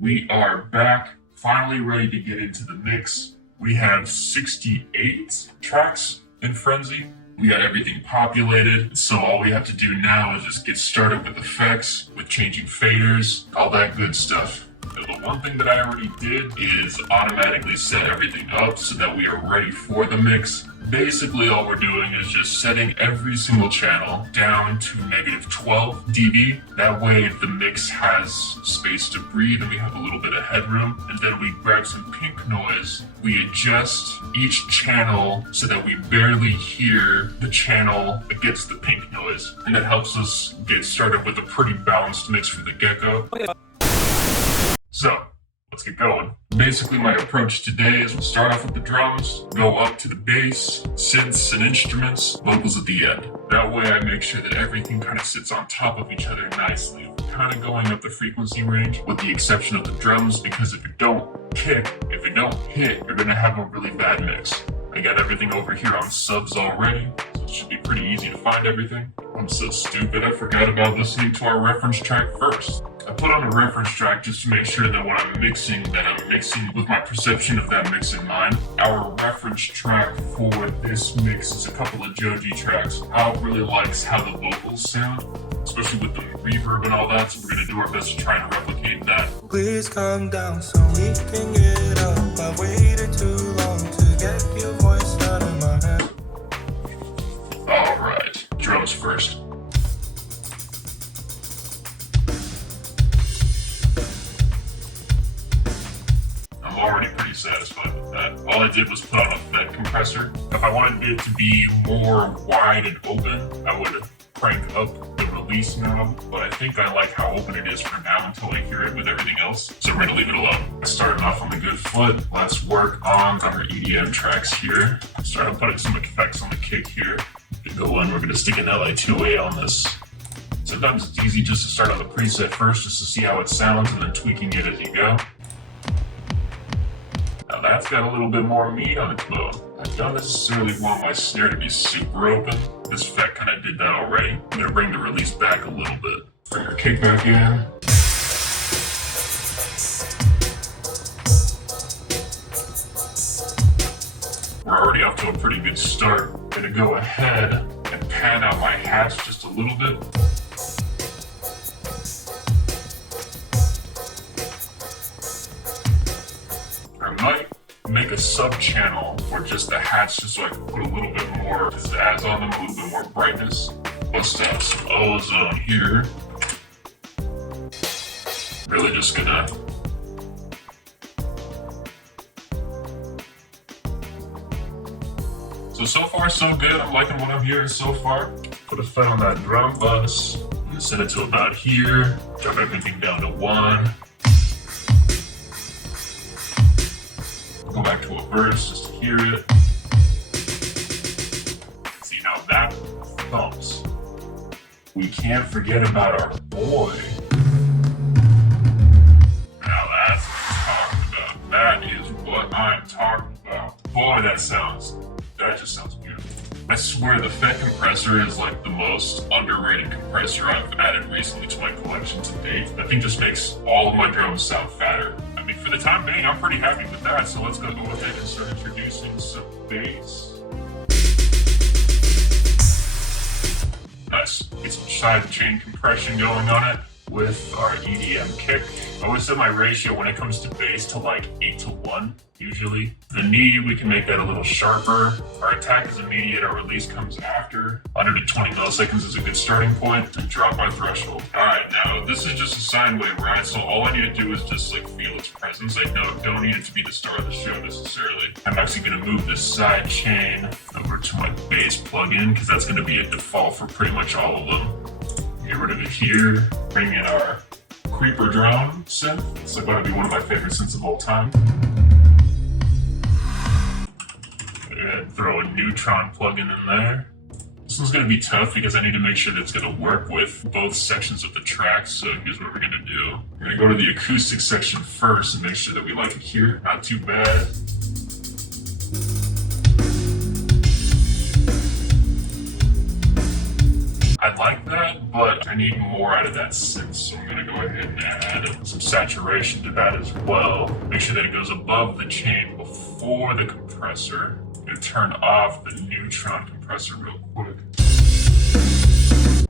We are back, finally ready to get into the mix. We have 68 tracks in Frenzy. We got everything populated, so all we have to do now is just get started with effects, with changing faders, all that good stuff. Now, the one thing that I already did is automatically set everything up so that we are ready for the mix. Basically, all we're doing is just setting every single channel down to -12 dB. That way, the mix has space to breathe and we have a little bit of headroom. And then we grab some pink noise. We adjust each channel so that we barely hear the channel against the pink noise. And that helps us get started with a pretty balanced mix from the get-go. So, let's get going. Basically, my approach today is we'll start off with the drums, go up to the bass, synths and instruments, vocals at the end. That way I make sure that everything kind of sits on top of each other nicely. We're kind of going up the frequency range with the exception of the drums, because if it don't kick, if it don't hit, you're gonna have a really bad mix. I got everything over here on subs already, so it should be pretty easy to find everything. I'm so stupid, I forgot about listening to our reference track first. I put on a reference track just to make sure that when I'm mixing, that I'm mixing with my perception of that mix in mind. Our reference track for this mix is a couple of Joji tracks. Al really likes how the vocals sound, especially with the reverb and all that, so we're gonna do our best to try and replicate that. Please calm down so we can get up. I waited too long to get your voice out of my head. Alright, drums first. Already pretty satisfied with that. All I did was put on a fed compressor. If I wanted it to be more wide and open, I would crank up the release knob, but I think I like how open it is for now until I hear it with everything else, so we're gonna leave it alone. Starting off on the good foot, let's work on our EDM tracks here. Start putting some effects on the kick here. To go in, we're gonna stick an LA2A on this. Sometimes it's easy just to start on the preset first, just to see how it sounds, and then tweaking it as you go. Now that's got a little bit more meat on its bone. I don't necessarily want my snare to be super open. This effect kind of did that already. I'm gonna bring the release back a little bit. Bring our kick back in. We're already off to a pretty good start. I'm gonna go ahead and pan out my hats just a little bit. I might make a sub-channel for just the hats, just so I can put a little bit more pizzazz on them, a little bit more brightness. Bust out some ozone here. Really just gonna So far so good. I'm liking what I'm hearing so far. Put a fed on that drum bus. I'm gonna set it to about here. Drop everything down to 1. Go back to a verse just to hear it. See, now that thumps. We can't forget about our boy. Now that's what I'm talking about. That is what I'm talking about. Boy, that just sounds beautiful. I swear the fed compressor is like the most underrated compressor I've added recently to my collection to date. That thing just makes all of my drums sound fatter. I mean, for the time being, I'm pretty happy with that, so let's go with it and start introducing some bass. Nice. Get some side chain compression going on it with our EDM kick. I always set my ratio when it comes to bass to like 8:1, usually. The knee, we can make that a little sharper. Our attack is immediate, our release comes after. Under to 20 milliseconds is a good starting point to drop our threshold. Alright, now this is just a sine wave, right? So all I need to do is just like feel its presence. I don't need it to be the star of the show necessarily. I'm actually gonna move this side chain over to my bass plugin, because that's gonna be a default for pretty much all of them. Get rid of it here. Bring in our Creeper drone synth. It's like going to be one of my favorite synths of all time. And throw a neutron plugin in there. This one's going to be tough because I need to make sure that it's going to work with both sections of the track. So here's what we're going to do. We're going to go to the acoustic section first and make sure that we like it here. Not too bad. I like that, but I need more out of that synth, so I'm gonna go ahead and add some saturation to that as well. Make sure that it goes above the chain before the compressor. I'm gonna turn off the neutron compressor real quick.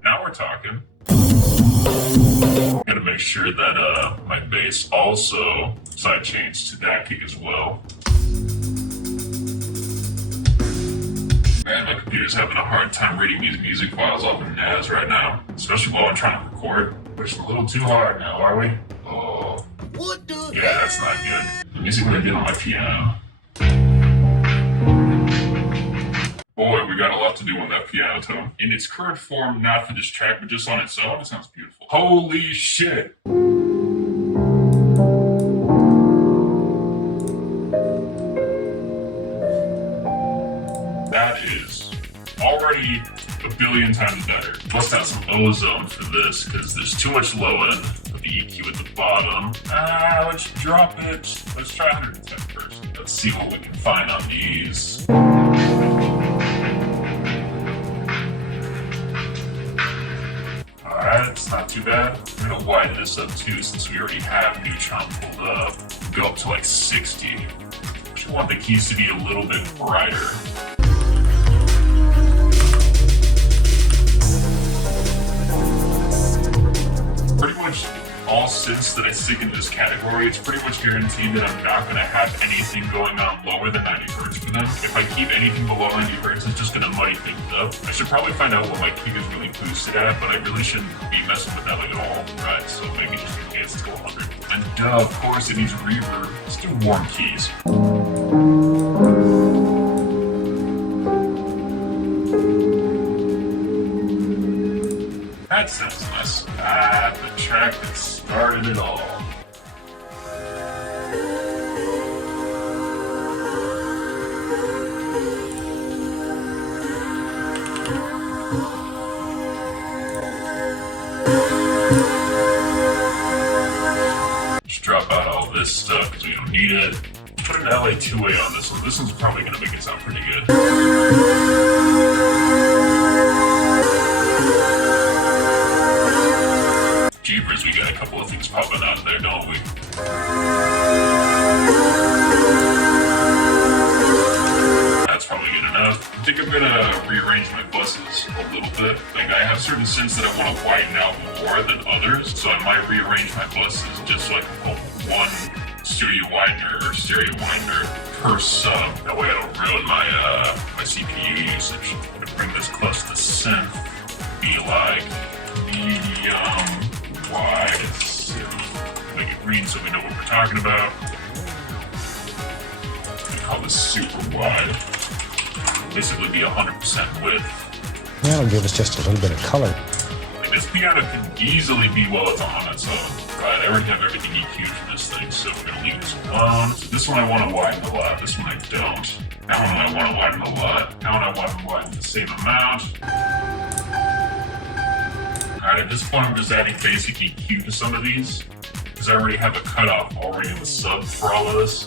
Now we're talking. Gotta make sure that my bass also sidechains to that kick as well. Man, my computer's having a hard time reading these music files off of NAS right now, especially while I'm trying to record. Pushing a little too hard now, are we? Oh, What the yeah, that's not good. Let me see what I did on my piano. Boy, we got a lot to do on that piano tone. In its current form, not for this track, but just on its own, it sounds beautiful. Holy shit! That is already a billion times better. Bust out some ozone for this, because there's too much low end of the EQ at the bottom. Let's drop it. Let's try 110 first. Let's see what we can find on these. Alright, it's not too bad. I'm gonna widen this up too, since we already have neutron pulled up. Go up to like 60. I want the keys to be a little bit brighter. Pretty much all synths that I stick in this category, it's pretty much guaranteed that I'm not going to have anything going on lower than 90 Hz for them. If I keep anything below 90 Hz, it's just going to muddy things up. I should probably find out what my kick is really boosted at, but I really shouldn't be messing with that like at all. Right, so maybe just enhance it to 100. And duh, of course it needs reverb. Let's do warm keys. That sounds nice. The track that started it all. Just drop out all this stuff because we don't need it. Put an LA2A on this one. This one's probably going to make it sound pretty good. Jeepers, we got a couple of things popping out there, don't we? That's probably good enough. I think I'm gonna rearrange my buses a little bit. Like, I have certain synths that I want to widen out more than others, so I might rearrange my buses just so I can pull one stereo widener or stereo widener per sub. That way I don't ruin my CPU usage. I'm gonna bring this close to the synth, be like medium wide, make it green so we know what we're talking about. We call this super wide. Basically be 100% width. That'll give us just a little bit of color. Like, this piano can easily be well on its own. Right, I already have everything EQ'd for this thing, so we're gonna leave this alone. So this one I want to widen a lot, this one I don't. That one I want to widen a lot. That one I want to widen the same amount. Alright, at this point I'm just adding basic EQ to some of these, because I already have a cutoff already in the sub for all of this.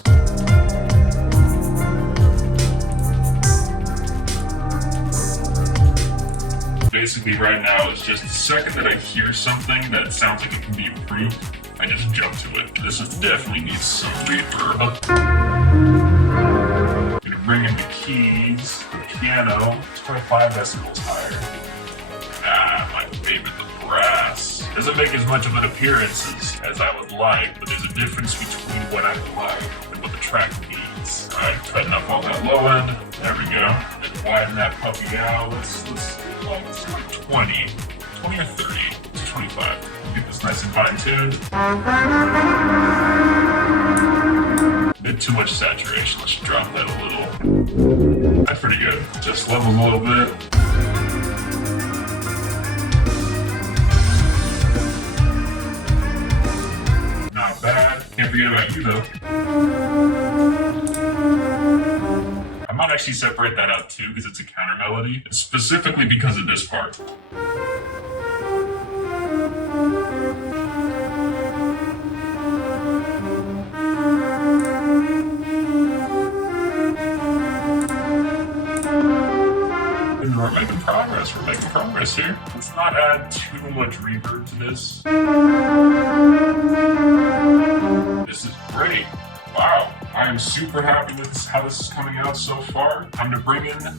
Basically right now it's just the second that I hear something that sounds like it can be improved, I just jump to it. This one definitely needs some reverb. I'm gonna bring in the keys, the piano, let's try 5 decibels higher. My favorite, the brass. Doesn't make as much of an appearance as I would like, but there's a difference between what I like and what the track needs. Alright, cutting up all that low end. There we go. And widen that puppy out. Let's do like 20 or 30 to 25. Get this nice and fine-tuned. Bit too much saturation. Let's drop that a little. That's pretty good. Just level a little bit. Not bad. Can't forget about you though. I might actually separate that out too because it's a counter melody, specifically because of this part. We're making progress. We're making progress here. Let's not add too much reverb to this. This is great. Wow, I am super happy with how this is coming out so far. Time to bring in the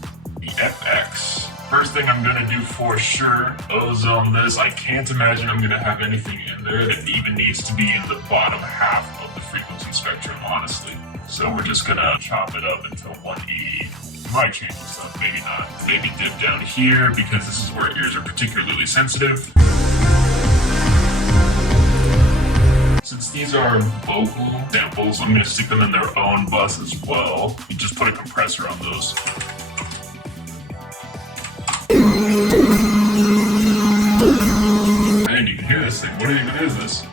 FX. First thing I'm gonna do for sure, ozone this. I can't imagine I'm gonna have anything in there that even needs to be in the bottom half of the frequency spectrum, honestly. So we're just gonna chop it up until 180. Might change this up, maybe not. Maybe dip down here because this is where ears are particularly sensitive. Since these are vocal samples, I'm gonna stick them in their own bus as well. You just put a compressor on those. Man, you can hear this thing. What even is this?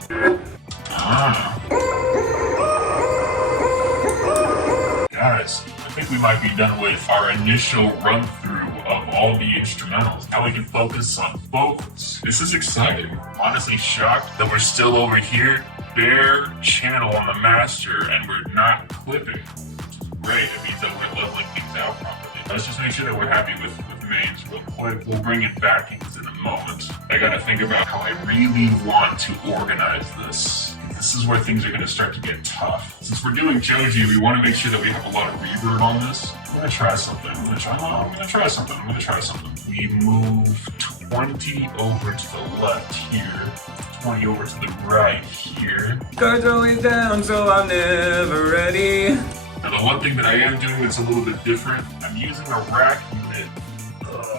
Ah. Guys, I think we might be done with our initial run through of all the instrumentals. Now we can focus on vocals. This is exciting. Honestly shocked that we're still over here, bare channel on the master, and we're not clipping. Great, it means that we're leveling things out properly. Let's just make sure that we're happy with mains real quick. We'll bring in backings in a moment. I gotta think about how I really want to organize this. This is where things are gonna start to get tough. Since we're doing Joji, we wanna make sure that we have a lot of reverb on this. I'm gonna try something. I'm gonna try something. We move 20 over to the left here, 20 over to the right here. Cards always down, so I'm never ready. Now the one thing that I am doing that's a little bit different, I'm using a rack unit.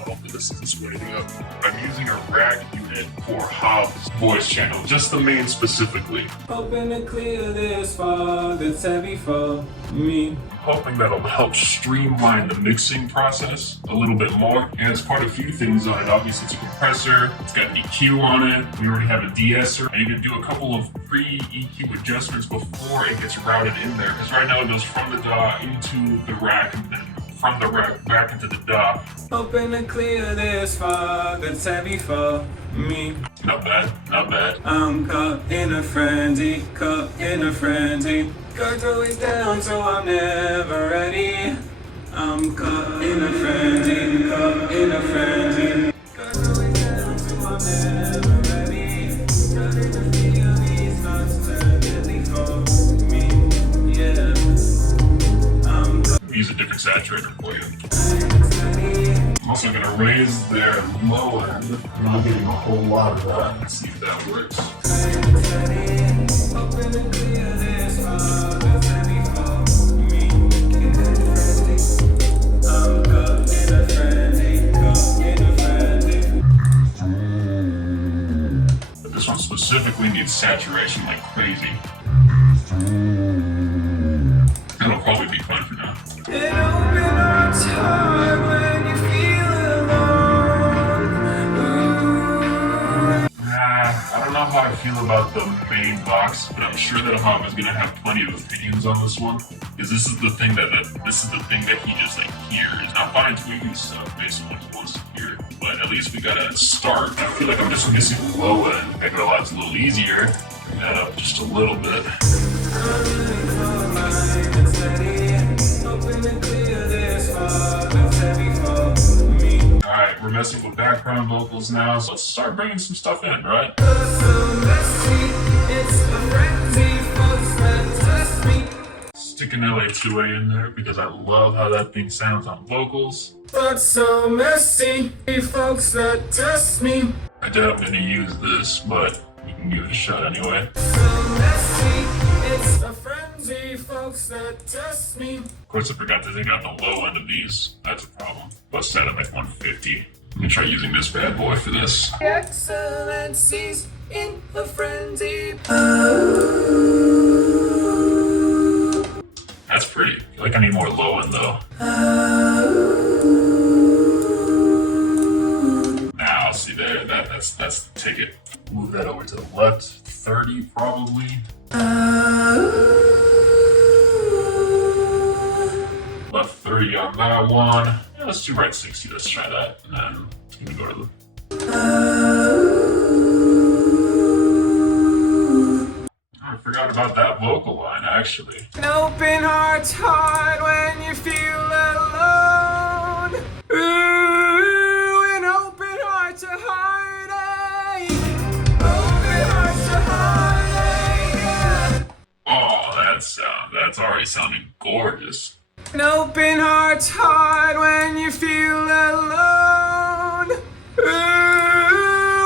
Hopefully this isn't squinting up. I'm using a rack unit for Hobbs' voice channel, just the main specifically. Hoping to clear this fog that's heavy for me. Hoping that'll help streamline the mixing process a little bit more. And it's quite a few things on it. Obviously it's a compressor, it's got an EQ on it, we already have a de-esser. I need to do a couple of pre-EQ adjustments before it gets routed in there, because right now it goes from the DAW into the rack and then from the rack back into the DAW. Hoping to clear this fog that's heavy for me. Not bad, not bad. I'm caught in a frenzy, Cards always down, so I'm never ready. I'm caught in a frenzy, Cards always down, so I'm never ready. Starting to feel these thoughts turn deadly for me. Yeah. Use a different saturator for you. I'm also going to raise their low end. I'm not getting a whole lot of that. Let's see if that works. But this one specifically needs saturation like crazy. That'll probably be fine for now. An open arms heart when you feel alone. I don't know how I feel about the main box, but I'm sure that Hob is gonna have plenty of opinions on this one, because this is the thing that he just like hears. Not fine tweaking stuff based on what he wants to hear, but at least we got a start. I feel like I'm just missing the low end. Make our lives a little easier. Bring that up just a little bit. Alright, we're messing with background vocals now, so let's start bringing some stuff in, right? Stick an LA2A in there because I love how that thing sounds on vocals. But so messy, folks that test me. I doubt I'm gonna use this, but you can give it a shot anyway. So messy, it's a frenzy, folks that test me. Of course, I forgot to take out the low end of these. That's a problem. Let's set them at 150. I'm gonna try using this bad boy for this. Excellencies in a frenzy. That's pretty. I feel like I need more low end though. Now, see there, that's take it. Move that over to the left. 30 probably. Left 30 on that one. Yeah, let's do right 60. Let's try that. And then it's gonna go to the. I forgot about that vocal line actually. An open heart's hard when you feel alone. Ooh, an open heart's a hard that sound? That's already sounding gorgeous. An open heart's hard when you feel alone. Ooh,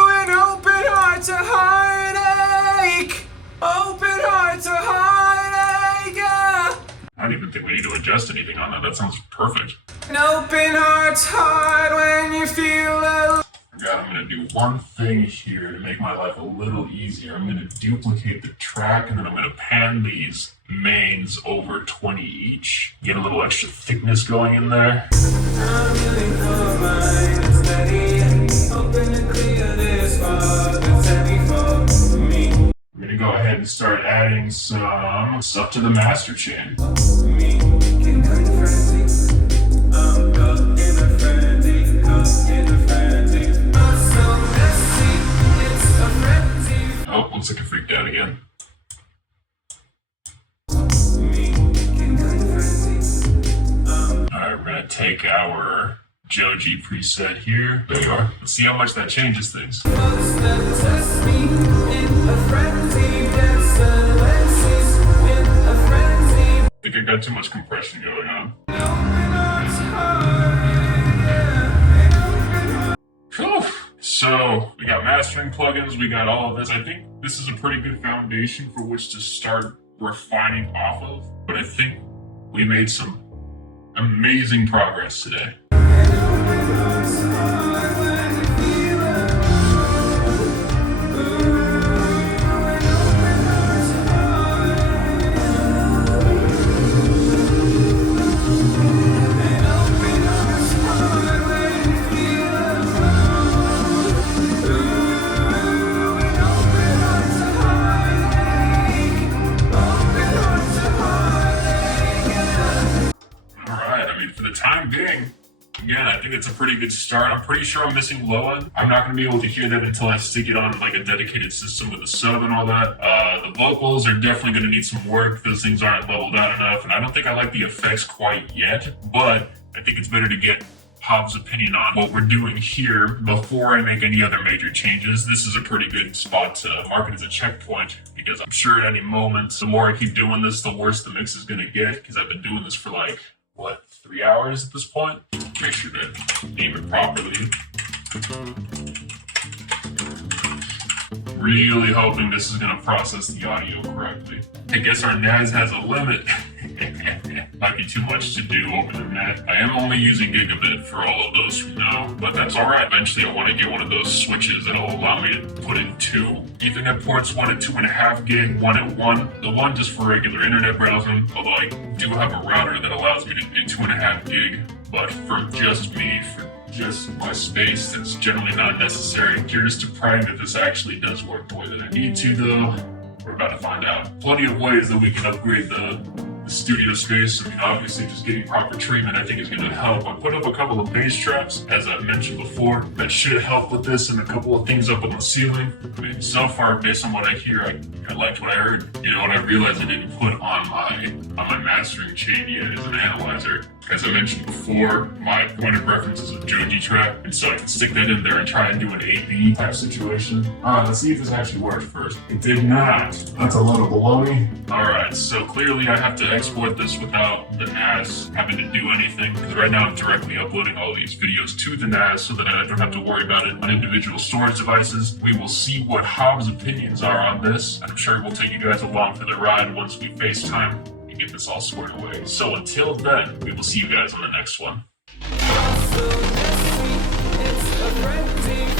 an open heart's a heartache. Open heart's a heartache. Yeah. I don't even think we need to adjust anything on that. That sounds perfect. An open heart's hard when you feel alone. God, I'm going to do one thing here to make my life a little easier. I'm going to duplicate the track, and then I'm going to pan these mains over 20 each. Get a little extra thickness going in there. I'm feeling for mine, it's steady. Open and clear this fog that's heavy for me. I'm going to go ahead and start adding some stuff to the master chain. Me, getting kind of frenzy. I'm caught in a frenzy, caught in a frenzy. I'm so messy, it's a frenzy. Oh, looks like I freaked out again. Me, getting kind of frenzy. Alright, we're going to take our Joji preset here. There you are. Let's see how much that changes things. Folks that test me in a frenzy. Dance silences in a frenzy. I think I got too much compression going on. An open heart's hard, yeah. An open heart. Whew. So, we got mastering plugins, we got all of this. I think this is a pretty good foundation for which to start refining off of. But I think we made some amazing progress today. For the time being, again, I think it's a pretty good start. I'm pretty sure I'm missing low end. I'm not going to be able to hear that until I stick it on like a dedicated system with a sub and all that. The vocals are definitely going to need some work. Those things aren't leveled out enough, and I don't think I like the effects quite yet, but I think it's better to get Hobbs' opinion on what we're doing here before I make any other major changes. This is a pretty good spot to mark it as a checkpoint, because I'm sure at any moment, the more I keep doing this, the worse the mix is going to get, because I've been doing this for like, what, 3 hours at this point? Make sure to name it properly. Really hoping this is going to process the audio correctly. I guess our NAS has a limit. Might be too much to do over the net. I am only using gigabit for all of those from now, but that's alright. Eventually I want to get one of those switches that'll allow me to put in 2 Ethernet ports, one at 2.5 gig, one at 1. The one just for regular internet browsing, although I do have a router that allows me to do 2.5 gig, but for just me, for just my space, that's generally not necessary. Curious to pry that this actually does work the way that I need to, though. We're about to find out. Plenty of ways that we can upgrade the studio space. I mean, obviously just getting proper treatment I think is going to help. I put up a couple of bass traps, as I mentioned before, that should help with this, and a couple of things up on the ceiling. I mean, so far, based on what I hear, I liked what I heard. You know, what I realized I didn't put on my mastering chain yet is an analyzer. As I mentioned before, my point of reference is a Joji track, and so I can stick that in there and try and do an A-B type situation. Let's see if this actually worked first. It did not. That's a load of baloney. Alright, so clearly I have to export this without the NAS having to do anything, because right now I'm directly uploading all these videos to the NAS so that I don't have to worry about it on individual storage devices. We will see what Hobbs' opinions are on this. I'm sure we'll take you guys along for the ride once we FaceTime and get this all squared away. So until then, we will see you guys on the next one. So messy, it's a frenzy.